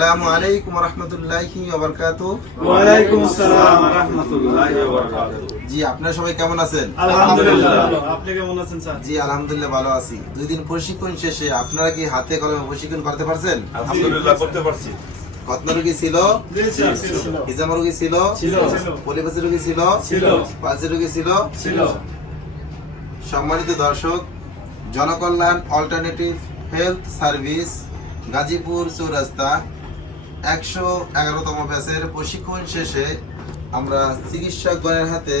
আসসালামু আলাইকুম রহমতুল্লাহি ওবরকাতু ওয়ালাইকুম আসসালাম রাহমাতুল্লাহি ওয়া বারাকাতুহু জি আপনারা সবাই কেমন আছেন? আলহামদুলিল্লাহ। আপনি কেমন আছেন স্যার? জি আলহামদুলিল্লাহ ভালো আছি। দুই দিন প্রশিক্ষণ শেষে আপনারা কি হাতে কলমে প্রশিক্ষণ করতে পারছেন? আলহামদুলিল্লাহ করতে পারছি। রোগী ছিল? ছিল। হিজামা রোগী ছিল? ছিল। পলিপাসি রোগী ছিল? ছিল। পাঁচি রোগী ছিল? ছিল। সম্মানিত দর্শক Janakalyan alternative health service Gazipur Chourasta একশো এগারোতম ব্যাচের প্রশিক্ষণ শেষে আমরা চিকিৎসকগণের হাতে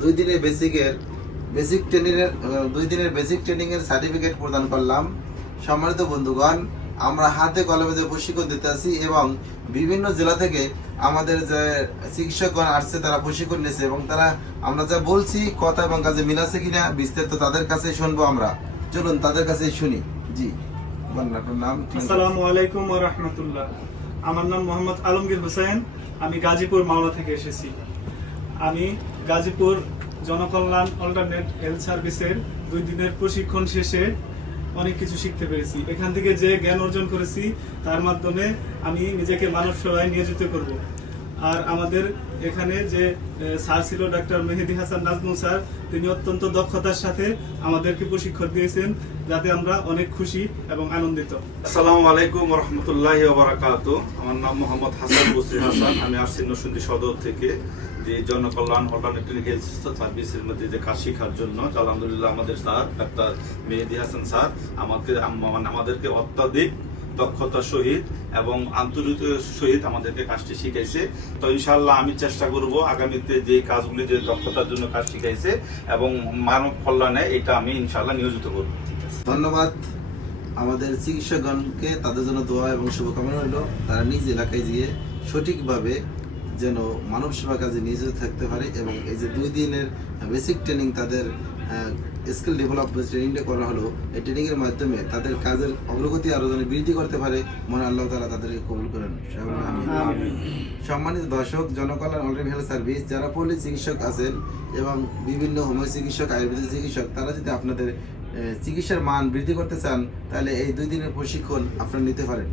দুই দিনের বেসিকের বেসিক ট্রেনিংয়ের দুই দিনের বেসিক ট্রেনিংয়ের সার্টিফিকেট প্রদান করলাম। সম্মানিত বন্ধুগণ, আমরা হাতে কলমে যে প্রশিক্ষণ দিতে আছি এবং বিভিন্ন জেলা থেকে আমাদের যে চিকিৎসকগণ আসছে, তারা প্রশিক্ষণ নিয়েছে এবং তারা, আমরা যা বলছি, কথা এবং কাজে মিল আছে কিনা বিস্তারিত তাদের কাছে শুনব আমরা। চলুন তাদের কাছে শুনি। জি, আপনার নাম? আসসালামু আলাইকুম রাহমাতুল্লাহ। আমার নাম মোহাম্মদ আলমগীর হোসেন, আমি গাজীপুর মাওলা থেকে এসেছি। আমি গাজীপুর জনকল্যাণ অল্টারনেট হেলথ সার্ভিসের দুই দিনের প্রশিক্ষণ শেষে অনেক কিছু শিখতে পেরেছি। এখান থেকে যে জ্ঞান অর্জন করেছি, তার মাধ্যমে আমি নিজেকে মানব সেবায় নিয়োজিত করব। আর আমাদের এখানে যে স্যার ছিল ডাক্তার মেহেদি হাসান নাজমুল স্যার, তিনি অত্যন্ত দক্ষতার সাথে আমাদেরকে প্রশিক্ষণ দিয়েছেন, যাতে আমরা অনেক খুশি এবং আনন্দিত। আসসালামু আলাইকুম রাহমাতুল্লাহি আমার নাম মোহাম্মদ হাসান বসরি হাসান। আমি আসছি নরসিংদী সদর থেকে, যে জনকল্যাণ অল্টারনেটিভ হেলথ সার্ভিসের মধ্যে যে কাজ শেখার জন্য। আলহামদুলিল্লাহ আমাদের sir, doctor Mehedi Hasan sir, আমাকে মানে আমাদেরকে অত্যাধিক দক্ষতার সহিত এবং আন্তরিকতার সহিত আমাদেরকে কাজটি শিখাইছে। তো ইনশাল্লাহ আমি চেষ্টা করব আগামীতে যে কাজগুলি, যে দক্ষতার জন্য কাজ শিখাইছে এবং মানব কল্যাণে এটা আমি ইনশাল্লাহ নিয়োজিত করব। ধন্যবাদ। আমাদের চিকিৎসকগণকে তাদের জন্য দোয়া এবং শুভকামনা রইল। তারা নিজ এলাকায় গিয়ে সঠিকভাবে যেন মানব সেবা কাজে নিয়োজিত থাকতে পারে এবং এই যে দুই দিনের বেসিক ট্রেনিং তাদের স্কিল ডেভেলপমেন্ট ট্রেনিংটা করা হলো এই ট্রেনিংয়ের মাধ্যমে তাদের কাজের অগ্রগতি আরও যেন বৃদ্ধি করতে পারে মনে আল্লাহ তালা তাদেরকে কবুল করেন। সম্মানিত দর্শক জনকল্যাণ অলরেডি হেলথ সার্ভিস যারা পল্লী চিকিৎসক আছেন এবং বিভিন্ন হোমিও চিকিৎসক আয়ুর্বেদিক চিকিৎসক তারা যদি আপনাদের চিকিৎসার মান বৃদ্ধি করতে চান তাহলে এই দুই দিনের প্রশিক্ষণ আপনারা নিতে পারেন